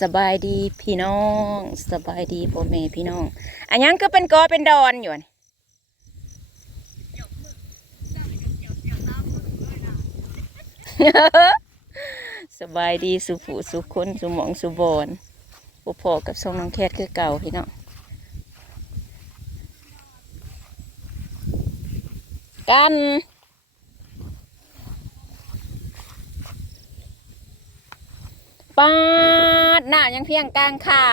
สบายดีพี่น้องสบายดีพ่อแม่พี่น้องอันยังก็เป็นกอเป็นดอนอยู่นี่สบายดีสุผูสุคนสุหมองสุบอนอุพอกับทรงน้องแคทคือเก่าพี่น้องกัน ปาดหน้ายังเพียงกลางขา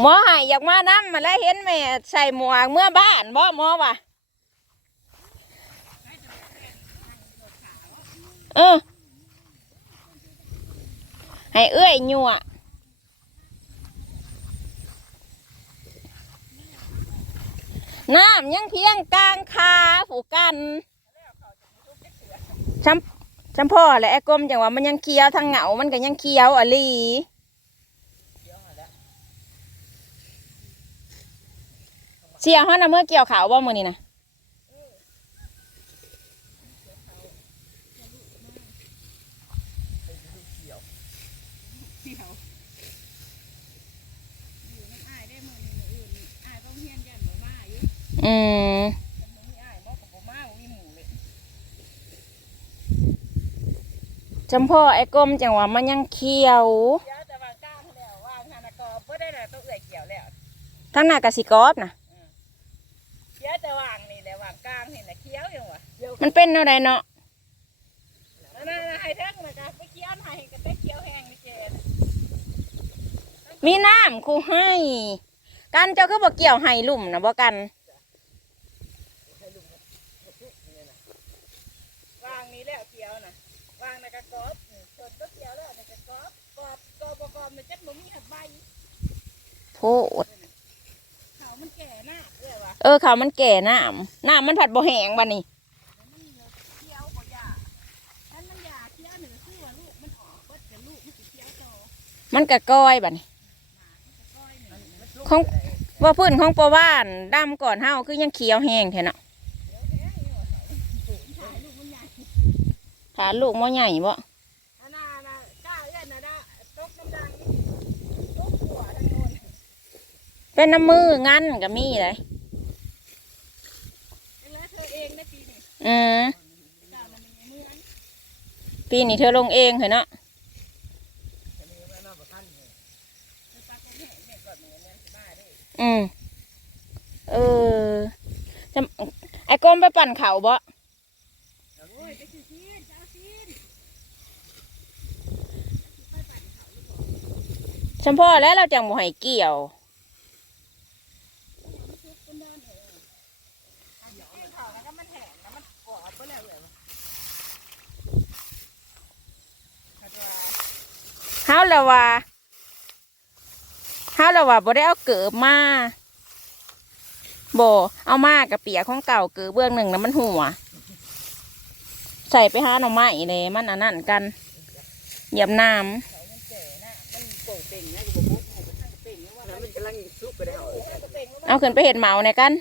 หมอหายอยากมาน้ำมาแล้วเห็นแม่ใส่หมวกเมื่อบ้านบ่หมอวะเออให้เอื้อยหยัว น้ำยังเพียงกลางคาผูกกันช้ำช้ำพ่อและไอ้กลมจังว่ามันยังเคี้ยวทางเหงา มันก็ยังเคี้ยวอะลีเสียฮะนะเมื่อเกี่ยวขาวบ่มือนี่นะ อ้ายได้มือนี่มืออื่นอ้ายต้องเฮียนยันบ่มาอยู่ อืม แต่มึงนี่อ้ายบ่กับบ่มาบ่มีหมู่เลย จำพ่อไอ้กลมจังว่ามันยังเคี้ยวเดี๋ยวแต่ว่ากล้าแล้ววางหันน่ะก็บ่ได้แล้วต้องเอื้อยเกี่ยวแล้วทั้งหน้ากะสิกรอบนะเดี๋ยวแต่วางนี่แหละวางกลางนี่น่ะเคี้ยวอยู่ว่ะเดี๋ยวมันเป็นอะไรเนาะนั่นๆให้เทิงน่ะก็ไปเคี้ยวให้ก็ไปเคี้ยวแห้งนี่แกน่ะมีน้ำครูให้ กันเจ้าคือบอกเกี่ยวให้ลุ่มนะบ่กัน วางนี่แล้วเคี้ยวน่ะวางน่ะก็กรอบนี่ส่วนก็เคี้ยวแล้วน่ะก็กรอบกรอบกรอบบ่กรอบ มันจักบ่มีหัดใบโพดเขามันแก่หน้าเอ้ยว่ะเออเขาวมันแก่น้ำน้ำมันผัดบ่แห้งบัดนี้มันเคี้ยวบ่ยาถ้ามันยาเคี้ยวหนึ่งคือว่าลูกมันออกเบิดกับลูกมันสิเคี้ยวต่อมันกะก้อยบัดนี้ก้อยหนึ่งของว่าพื้นของปะว่านดำก่อนเฮาคือยังเขียวแห้งแท้เนาะถ่ายลูกมันใหญ่ขาลูกมอใหญ่บ่ อันน่ะน่ะกล้าเอื้อนนะด้าตกน้ำดังตกหัวทางโน้น เป็นน้ำมืองั้นก็มีเลยแล้วเธอเองในปีนี้อืมกล้ามันมีมือปีนี้เธอลงเองเหรอเนาะอือเนี่ยสิบ้าเด้อืมเออจะไอ้กลมไปปั่นเขาบ่โอ้นจะเอาซีนฉันพ่อแล้วเราจังบ่ให้เกี่ยว ทุกคนเดินเองอันนี้ซีนเขาแล้วก็มันแห้งแล้วมันกรอบไปแล้วเลยถ้าจะว่า เฮาละว่าเฮาละว่าบ่ได้เอาเกิบมาบ่เอามากับเปียของเก่าเกิบเบื้องหนึ่งแล้วมันหัว ใส่ไปห้าหน่อไม้เลยมันอันนั้นกันเหยียบน้ำเอาขึ้นไปเห็ดเหมาในกัน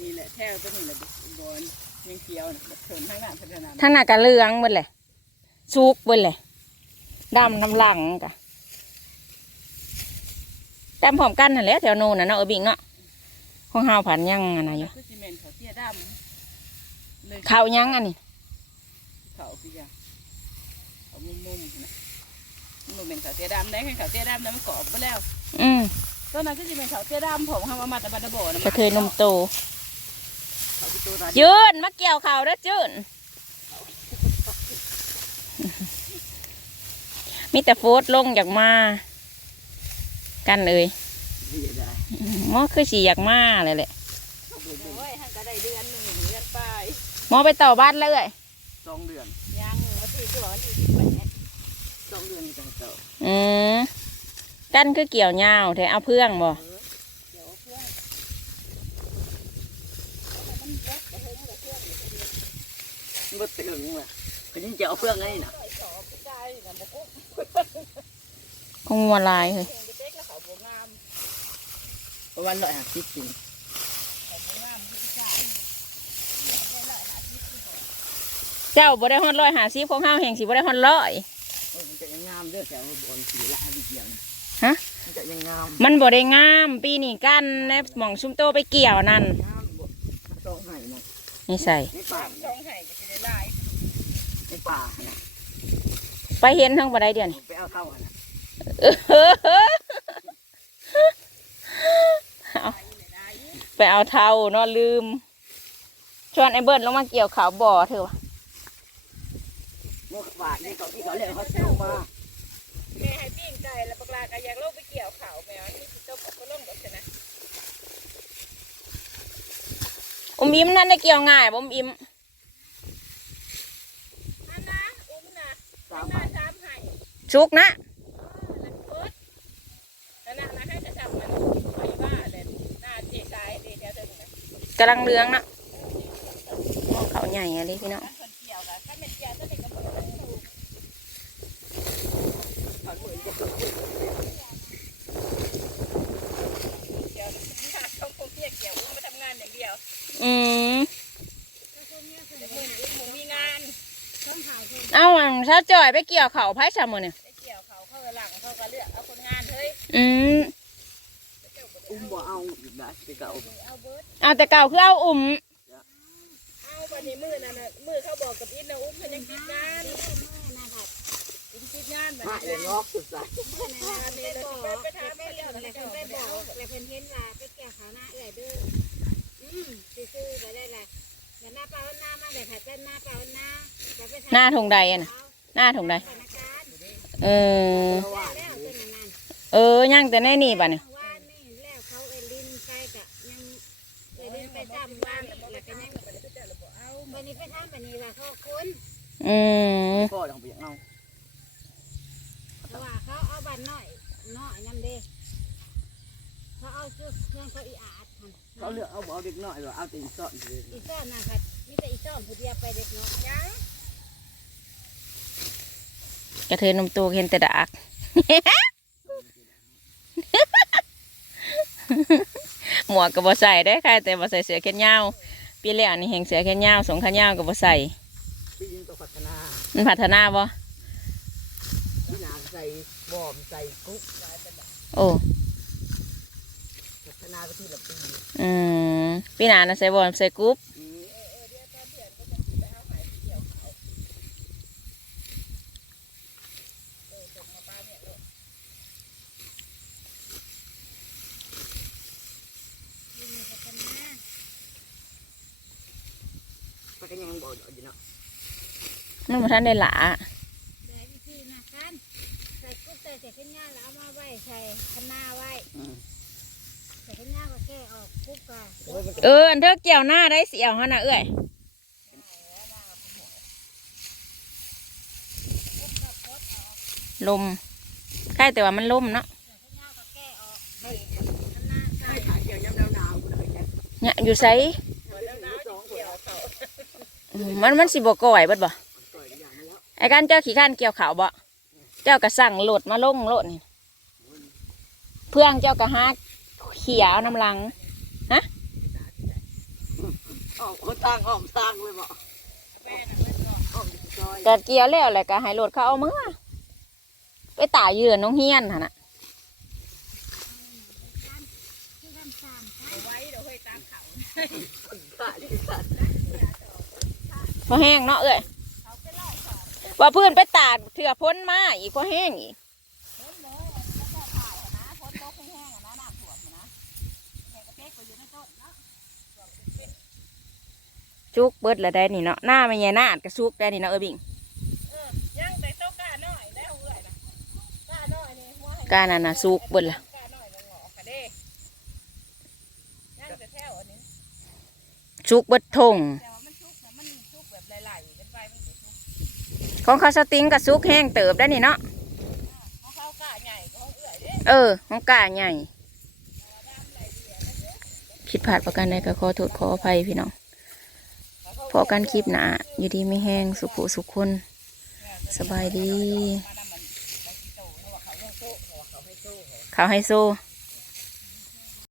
นี่แหละแท้ตัวนี้แหละบอล ยังเขียวนะแบบเถินทางหน้าพัฒนาทั้งหน้ากะเหลืองเบิดเลยสุกเบิดเลยดำน้ำหลังกะแต้มพร้อมกันนั่นแหละแถวโน้นน่ะเนาะเออบิงเนาะของเฮาผันยังอันไหนอยู่คือซีเมนต์เขาเตี้ยดำเลยเขายังอันนี้เขาคือยังเขามุมมุมๆนะมันเป็นเขาเตี้ยดำได้แค่เขาเตี้ยดำนั้นมันกรอบไปแล้ว อืมตอนนั้นคือซีเมนต์เขาเตี้ยดำผมทำมามาแต่บันดาโบนะกระเทยนมโต เขาคือตัวนั้นจืนมาเกี่ยวเขาวเด้อจืนมีแต่โฟดลงอยากมา กันเอ่ยหมอคือสีอยากมาเลยแหละโอ้ยห่างก็ได้เดือนหนึ่งเดือนไปหมอไปต่อบ้านเลยสองเดือนยังวันที่คือวันที่สิบแปดสองเดือนจังเจ้าอืมกันคือเกี่ยวยาวแถเอาเพื่องบ่ เดี๋ยวเพื่อนมันรถกระเทิงกระเทือน มัน บ่ถึงว่ะก็ยิ่งจะเอาเพื่องไงน่ะใส่สอบไปได้นะบอกว่าคงมัวลายเลยเพลงเด็กแล้วเขาบวงามประมาณร้อยห้าสิบปีเจ้าบ่ได้ฮอดร้อยหาสิบของห้าแห่งสิบ่ได้ฮอดร้อยเออมันจะยังงามเด้อแต่ว่าบอนสีละอันเดียวนะฮะมันจะยังงามมันบ่ได้งามปีนี้กันในหม่องชุมโตไปเกี่ยวนั่นงามบ่ต้องให้นะ นี่ใส่ในป่าช่องไห้ก็จะได้ลายในป่านะไปเห็นทั้งบ่ได้เดือนไปเอาเข้าอะนะเอาไปเอาเท่าเนาะลืม ชวนไอ้เบิร์ดลงมาเกี่ยวขาวบ่อเถอะวะเมื่อบาทนี่ก็พี่เขาเลยเขาซื้อมาแม่ให้ปิ้งไก่แล้วปลาก็อยากลงไปเกี่ยวเขาแมวนี่สิตบก็ลงดอกใช่ไหม อมยิ้มนั่นได้เกี่ยวง่ายบ่อมยิ้มอันนะอุ้มนะสามหน้าบาทสามไห้ชุกนะแล้วนะนะให้จะทำมันไปบ้าเลยหน้าเจ๊ซ้ายเจ๊แถวถึงนะกำลังเลื้องนะมองเขาใหญ่อะไรพี่น้อง คนเกี่ยวกันถ้าเป็นเกี่ยวถ้าเป็นกระบอก เอาหมื่นจะ เกี่ยวเขาคงเกี่ยวเกี่ยวอุ้มมาทำงานอย่างเดียว อืมแต่มือนี้อุ้มมีงานเอาอันเช้าจ่อยไปเกี่ยวเขาไพ่ชามือเนี่ยไปเกี่ยวเขาเข้าหลังเขาก็เลือกเอาคนงานเฮ้ยอืมอุ้มบ่เอาอีกนะไปเก่าเอาเบิร์ดเอาแต่เก่าคือเอาอุ่มเอาวันนี้มือนั่นน่ะมือเขาบอกกับอินนะอุ้มเพิ่นยังติดงานอุ้มติดงานแบบมานี้เลยงอกสุดใจงานนี่เราไปไปถามไปเรื่องอะไรแล้วเพิ่เพิ่นนไปไปบบออกกแล้วเพิ่นเห็นว่าไปแก้ขาวหน้าเอื่อยเด้อ อืมซื่อๆไปได้แหละแล้วหน้าเปล่าหน้ามาเลยผัดเจ้าหน้าเปล่าหน้าแล้วไปหน้าทงใดอะนะหน้าทงใดธนาคารเออเพราะว่าแล้วเพิ่นนั่นนั่นเออยังแต่ในนี่ป่ะเนี่ยว่านี่แล้วเขาเอลินไปกะยังเอลินไปจำบ้านแล้วก็ยังวันนี้ไปทำวันนี้ว่าเขาคุ้นอืมก็ลองไปเอาเพราะว่าเขาเอาบ้านน้อยน้อยนำเด้เขาเอาเครื่องเขาอีอาดหั่น เขาเลือกเอาบ่เอาเด็กน้อยหรือเอาตีนซ่อนเลยอีซ่อนน่ะค่ะมีแต่อีซ่อนผู้เดียวไปเด็กน้อยยังกระเทยนมตัวเห็นแต่ดากหมวกก็บ่ใส่ได้อค่ะแต่บ่ใส่เสื้อแขนยาวปีแล้วนี่แห่งเสื้อแขนยาวสงขายาวก็บ่ใส่พี่ยิงตัวพัฒนามันพัฒนาบ่พี่นาใส่บอมใส่กุ๊กโอ้พัฒนาก็ที่ละปี อืมปีหน้าน่ะใส่บอลใส่กรุ๊ปอืมพัฒนามันก็ยังบ่อยู่เนาะมันบ่ทันได้หลาเดี๋ยววิธีนะกันใส่กุ๊บใส่เศษขึ้นย่าแล้วเอามาไว้ใส่คันนาไว้ อืมใส่ขึ้นย่าก็แก้ออกกุ๊บก็โอ้ยมันเอออันเธอเกี่ยวหน้าได้เสียวหั่นะเอ้ยลมใช่แต่ว่ามันลมเนาะออกใส่คันนาใส่ใช่ขาเกี่ยวย้ำหนาวๆกูเลยแกเนี่ยอยู่ไสแล้วน้าเกี่ยวเขาอืมมันมันสิบก่อยเบิดบ่ต่อยอย่างนั้นแล้วไอ้การเจ้าขี้ข้านเกี่ยวขาวบ่เจ้าก็สั่งโหลดมาลงโหลดนี่เพื่องเจ้าก็ฮัก ขียวน้ำลังอ้อมคนตั้งอ้อมสร้างเลยบ่แม่น่ะเพิ่นบอกอ้อมอยู่ซอยก็เกี่ยวแล้วแหละก็ให้โหลดเขาเอามือไปตายยืนน้องเฮียนหั่นน่ะที่ทำสามใส่เอาไว้เดี๋ยวเฮ้ยตามเขาตายที่สัตว์พอแห้งเนาะเอ้ยว่าเพื่อนไปตากเถื่อพ้นมาอีกก็แห้งอีก พ้นโมแล้วก็ถ่ายนะพ้นโมแห้งๆนะน้ำท่วมนะแห้งกระเป๊กก็อยู่ในต้นเนาะ จุกเบิดละได้นี่เนาะหน้าไม่ใหญ่หน้าดกระซุกได้นี่เนาะเอ้ยบิงย่างแต่โต๊ะก้าน้อยแล้วเอื่อยนะกาน้อยนี่หัวกาน่ะนะซุกเบิดละกาน้อยก็งอค่ะเด้ย่างแต่แถวอันนี้ซุกเบิดทงแต่ว่ามันชุกนะมันชุกแบบไหลๆกันไปมันก็ชุกของเขาสติงกับซุกแห้งเติบได้นี่เนาะของเขากาใหญ่ของเอื่อยเด้เออของกาใหญ่ผิดพลาดประการใดก็ขอโทษขออภัยพี่น้อง พอกันคลิปนะอยู่ดีไม่แห้งสุขสุขคนสบายดี เขาให้โซ